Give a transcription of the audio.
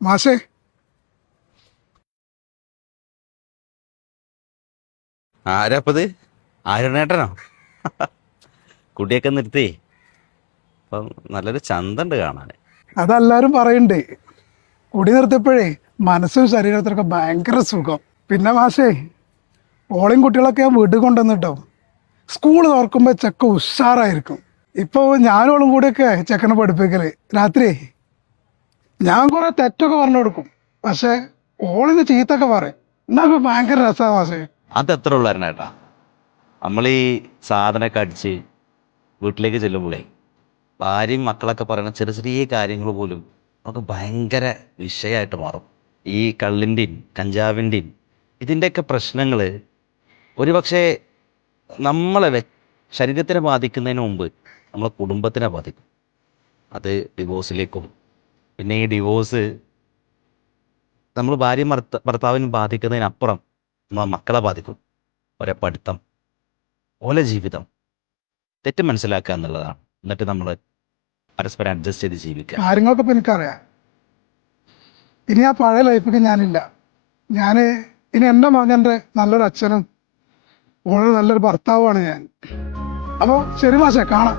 മാഷേ, ആരാപ്പത്? ആരുണേട്ടനോ? കുടിയൊക്കെ നിർത്തി. അപ്പം നല്ലൊരു ചന്തണ്ട് കാണാൻ. അതെല്ലാരും പറയണ്ടേ. കുടി നിർത്തിയപ്പോഴേ മനസ്സും ശരീരത്തിനൊക്കെ ഭയങ്കര സുഖം. പിന്നെ മാഷേ, ഓളയും കുട്ടികളൊക്കെ ഞാൻ വീട്ടിൽ കൊണ്ടുവന്നിട്ടോ. സ്കൂൾ തുറക്കുമ്പോൾ ചെക്ക ഉഷാറായിരിക്കും. ഇപ്പോൾ ഞാനോളും കൂടിയൊക്കെ ചെക്കനെ പഠിപ്പിക്കല്. രാത്രി ഞാൻ കുറെ തെറ്റൊക്കെ പറഞ്ഞു കൊടുക്കും, പക്ഷെ ഓളിന് ചീത്തൊക്കെ പറയും. എന്നൊക്കെ ഭയങ്കര രസമാണ് മാഷേ. അതെത്ര ഉള്ളായിരുന്നേട്ടാ. നമ്മൾ ഈ സാധനമൊക്കെ അടിച്ച് വീട്ടിലേക്ക് ചെല്ലുമ്പോഴേ ഭാര്യയും മക്കളൊക്കെ പറയുന്ന ചെറിയ ചെറിയ കാര്യങ്ങൾ പോലും നമുക്ക് ഭയങ്കര വിഷയമായിട്ട് മാറും. ഈ കള്ളിൻ്റെയും കഞ്ചാവിൻ്റെയും ഇതിൻ്റെയൊക്കെ പ്രശ്നങ്ങൾ ഒരു പക്ഷേ നമ്മളെ ശരീരത്തിനെ ബാധിക്കുന്നതിന് മുമ്പ് നമ്മളെ കുടുംബത്തിനെ ബാധിക്കും. അത് ഡിവോഴ്സിലേക്കും, പിന്നെ ഈ ഡിവോഴ്സ് നമ്മൾ ഭാര്യയും ഭർത്താവിനും ബാധിക്കുന്നതിനപ്പുറം നമ്മളെ മക്കളെ ബാധിക്കും. ഓരോ പഠിത്തം, ഓലെ ജീവിതം തെറ്റ് മനസ്സിലാക്കുക എന്നുള്ളതാണ്. എന്നിട്ട് നമ്മൾ പരസ്പരം അഡ്ജസ്റ്റ് ചെയ്ത് ജീവിക്കുക. കാര്യങ്ങളൊക്കെ ഇപ്പം എനിക്കറിയാം. ഇനി ആ പഴയ ലൈഫിക്ക് ഞാനില്ല. ഞാൻ ഇനി എൻ്റെ മകൻ്റെ നല്ലൊരു അച്ഛനും ഓള് നല്ലൊരു ഭർത്താവുമാണ് ഞാൻ. അപ്പോൾ ശരി മാഷേ, കാണാം.